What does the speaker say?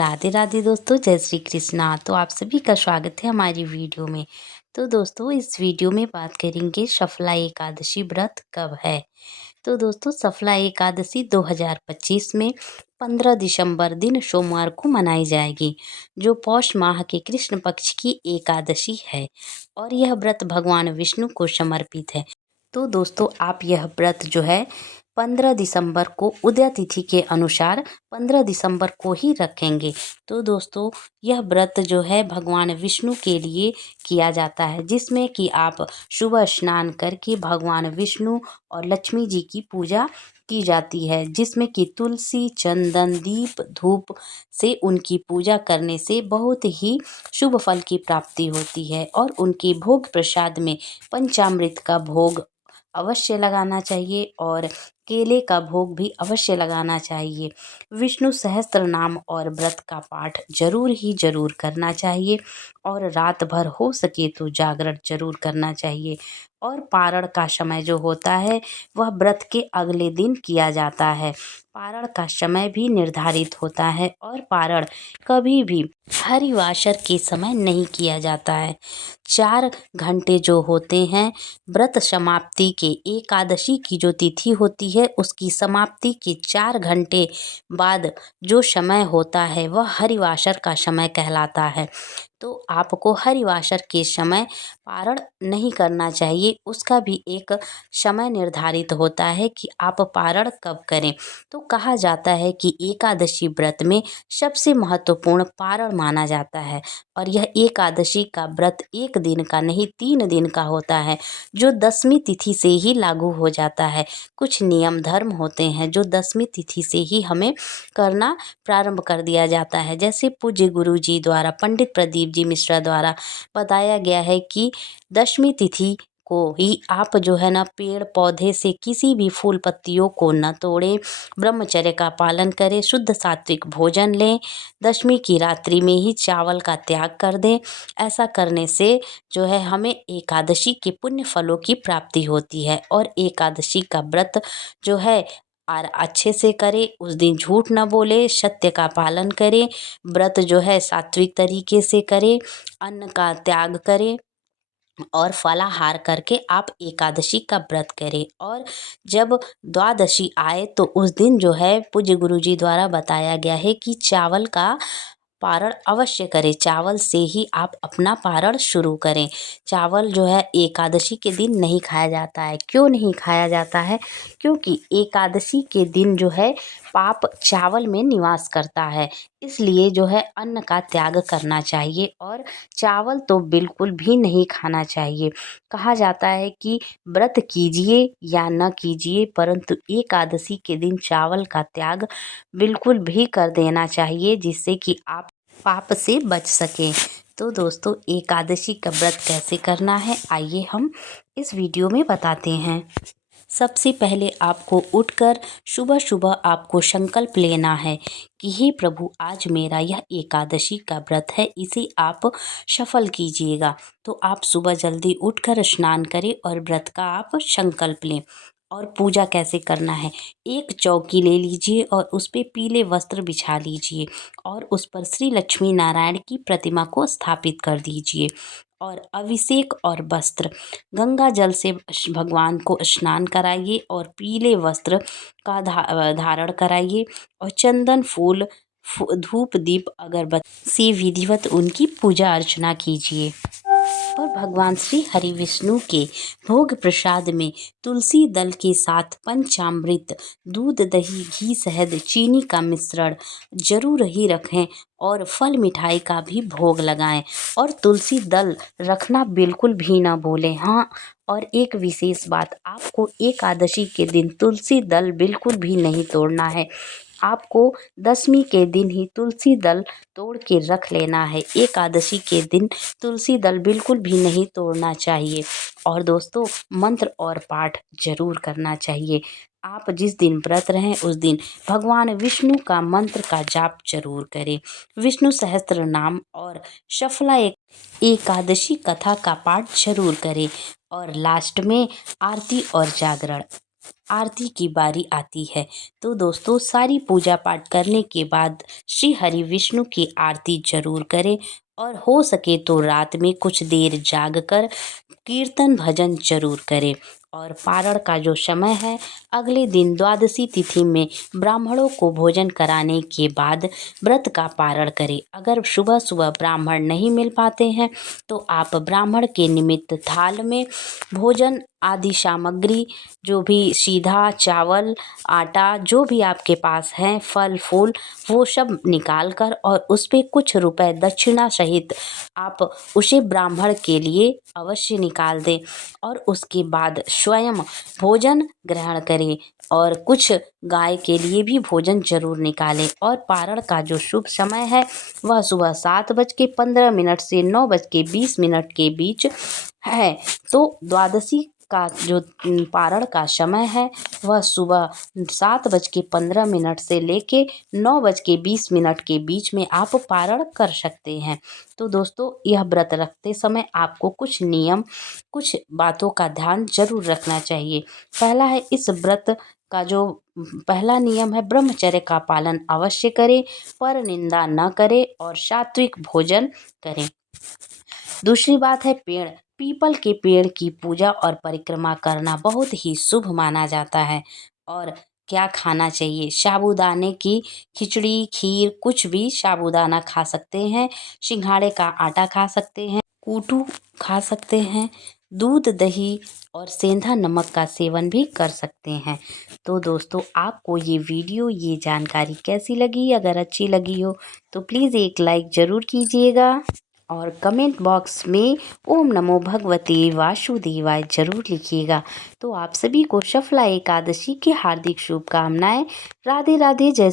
राधे राधे दोस्तों, जय श्री कृष्णा। तो आप सभी का स्वागत है हमारी वीडियो में। तो दोस्तों, इस वीडियो में बात करेंगे सफला एकादशी व्रत कब है। तो दोस्तों, सफला एकादशी 2025 में 15 दिसंबर दिन सोमवार को मनाई जाएगी, जो पौष माह के कृष्ण पक्ष की एकादशी है और यह व्रत भगवान विष्णु को समर्पित है। तो दोस्तों, आप यह व्रत जो है 15 दिसंबर को उदय तिथि के अनुसार 15 दिसंबर को ही रखेंगे। तो दोस्तों, यह व्रत जो है भगवान विष्णु के लिए किया जाता है, जिसमें कि आप सुबह स्नान करके भगवान विष्णु और लक्ष्मी जी की पूजा की जाती है, जिसमें कि तुलसी, चंदन, दीप, धूप से उनकी पूजा करने से बहुत ही शुभ फल की प्राप्ति होती है। और उनके भोग प्रसाद में पंचामृत का भोग अवश्य लगाना चाहिए और केले का भोग भी अवश्य लगाना चाहिए। विष्णु सहस्त्र नाम और व्रत का पाठ जरूर करना चाहिए और रात भर हो सके तो जागरण जरूर करना चाहिए। और पारण का समय जो होता है वह व्रत के अगले दिन किया जाता है। पारण का समय भी निर्धारित होता है और पारण कभी भी हरिवासर के समय नहीं किया जाता है। 4 घंटे जो होते हैं व्रत समाप्ति के, एकादशी की जो तिथि होती है उसकी समाप्ति के 4 घंटे बाद जो समय होता है वह हरिवासर का समय कहलाता है। तो आपको हरिवासर के समय पारण नहीं करना चाहिए, उसका भी एक समय निर्धारित होता है कि आप पारण कब करें। तो कहा जाता है कि एकादशी व्रत में सबसे महत्वपूर्ण पारण माना जाता है और यह एकादशी का व्रत 1 दिन का नहीं 3 दिन का होता है, जो 10वीं तिथि से ही लागू हो जाता है। कुछ नियम धर्म होते हैं जो 10वीं तिथि से ही हमें करना प्रारंभ कर दिया जाता है। जैसे पूज्य गुरु जी द्वारा, पंडित प्रदीप जी मिश्रा द्वारा बताया गया है कि 10वीं तिथि को ही आप जो है ना पेड़ पौधे से किसी भी फूल पत्तियों को न तोड़ें, ब्रह्मचर्य का पालन करें, शुद्ध सात्विक भोजन लें, 10वीं की रात्रि में ही चावल का त्याग कर दें। ऐसा करने से जो है हमें एकादशी के पुण्य फलों की प्राप्ति होती है। और एकादशी का व्रत जो है और अच्छे से करें, उस दिन झूठ न बोले, सत्य का पालन करें, व्रत जो है सात्विक तरीके से करें, अन्न का त्याग करें और फलाहार करके आप एकादशी का व्रत करें। और जब द्वादशी आए तो उस दिन जो है पूज्य गुरु जी द्वारा बताया गया है कि चावल का पारण अवश्य करें, चावल से ही आप अपना पारण शुरू करें। चावल जो है एकादशी के दिन नहीं खाया जाता है। क्यों नहीं खाया जाता है? क्योंकि एकादशी के दिन जो है पाप चावल में निवास करता है, इसलिए जो है अन्न का त्याग करना चाहिए और चावल तो बिल्कुल भी नहीं खाना चाहिए। कहा जाता है कि व्रत कीजिए या न कीजिए, परंतु एकादशी के दिन चावल का त्याग बिल्कुल भी कर देना चाहिए, जिससे कि आप पाप से बच सकें। तो दोस्तों, एकादशी का व्रत कैसे करना है आइए हम इस वीडियो में बताते हैं। सबसे पहले आपको उठकर सुबह सुबह आपको संकल्प लेना है कि हे प्रभु, आज मेरा यह एकादशी का व्रत है, इसे आप सफल कीजिएगा। तो आप सुबह जल्दी उठकर स्नान करें और व्रत का आप संकल्प लें। और पूजा कैसे करना है, एक चौकी ले लीजिए और उस पे पीले वस्त्र बिछा लीजिए और उस पर श्री लक्ष्मी नारायण की प्रतिमा को स्थापित कर दीजिए और अभिषेक और वस्त्र गंगा जल से भगवान को स्नान कराइए और पीले वस्त्र का धारण कराइए और चंदन फूल धूप दीप अगरबत्ती से विधिवत उनकी पूजा अर्चना कीजिए। और भगवान श्री हरि विष्णु के भोग प्रसाद में तुलसी दल के साथ पंचामृत, दूध, दही, घी, शहद, चीनी का मिश्रण जरूर ही रखें और फल मिठाई का भी भोग लगाएं। और तुलसी दल रखना बिल्कुल भी ना भूलें। हाँ, और एक विशेष बात, आपको एकादशी के दिन तुलसी दल बिल्कुल भी नहीं तोड़ना है। आपको 10वीं के दिन ही तुलसी दल तोड़ के रख लेना है। एकादशी के दिन तुलसी दल बिल्कुल भी नहीं तोड़ना चाहिए। और दोस्तों, मंत्र और पाठ जरूर करना चाहिए। आप जिस दिन व्रत रहें उस दिन भगवान विष्णु का मंत्र का जाप जरूर करें, विष्णु सहस्त्र नाम और सफला एकादशी कथा का पाठ जरूर करें और लास्ट में आरती और जागरण आरती की बारी आती है। तो दोस्तों सारी पूजा पाठ करने के बाद श्री हरि विष्णु की आरती जरूर करें और हो सके तो रात में कुछ देर जाग कर कीर्तन भजन जरूर करें। और पारण का जो समय है, अगले दिन द्वादशी तिथि में ब्राह्मणों को भोजन कराने के बाद व्रत का पारण करें। अगर सुबह सुबह ब्राह्मण नहीं मिल पाते हैं तो आप ब्राह्मण के निमित्त थाल में भोजन आदि सामग्री, जो भी सीधा चावल आटा जो भी आपके पास है, फल फूल, वो सब निकाल कर और उस पे कुछ रुपए दक्षिणा सहित आप उसे ब्राह्मण के लिए अवश्य निकाल दें और उसके बाद स्वयं भोजन ग्रहण करें और कुछ गाय के लिए भी भोजन जरूर निकालें। और पारण का जो शुभ समय है वह सुबह 7:15 से 9:20 के बीच है। तो द्वादशी का जो पारण का समय है वह सुबह 7:15 से लेके 9:20 के बीच में आप पारण कर सकते हैं। तो दोस्तों यह व्रत रखते समय आपको कुछ नियम, कुछ बातों का ध्यान जरूर रखना चाहिए। पहला है, इस व्रत का जो पहला नियम है, ब्रह्मचर्य का पालन अवश्य करें, पर निंदा न करें और सात्विक भोजन करें। दूसरी बात है, पीपल के पेड़ की पूजा और परिक्रमा करना बहुत ही शुभ माना जाता है। और क्या खाना चाहिए, साबूदाने की खिचड़ी, खीर, कुछ भी साबूदाना खा सकते हैं, सिंघाड़े का आटा खा सकते हैं, कूटू खा सकते हैं, दूध दही और सेंधा नमक का सेवन भी कर सकते हैं। तो दोस्तों आपको ये वीडियो, ये जानकारी कैसी लगी? अगर अच्छी लगी हो तो प्लीज़ एक लाइक ज़रूर कीजिएगा और कमेंट बॉक्स में ओम नमो भगवते वासुदेवाय जरूर लिखिएगा। तो आप सभी को सफला एकादशी की हार्दिक शुभकामनाएं। राधे राधे, जय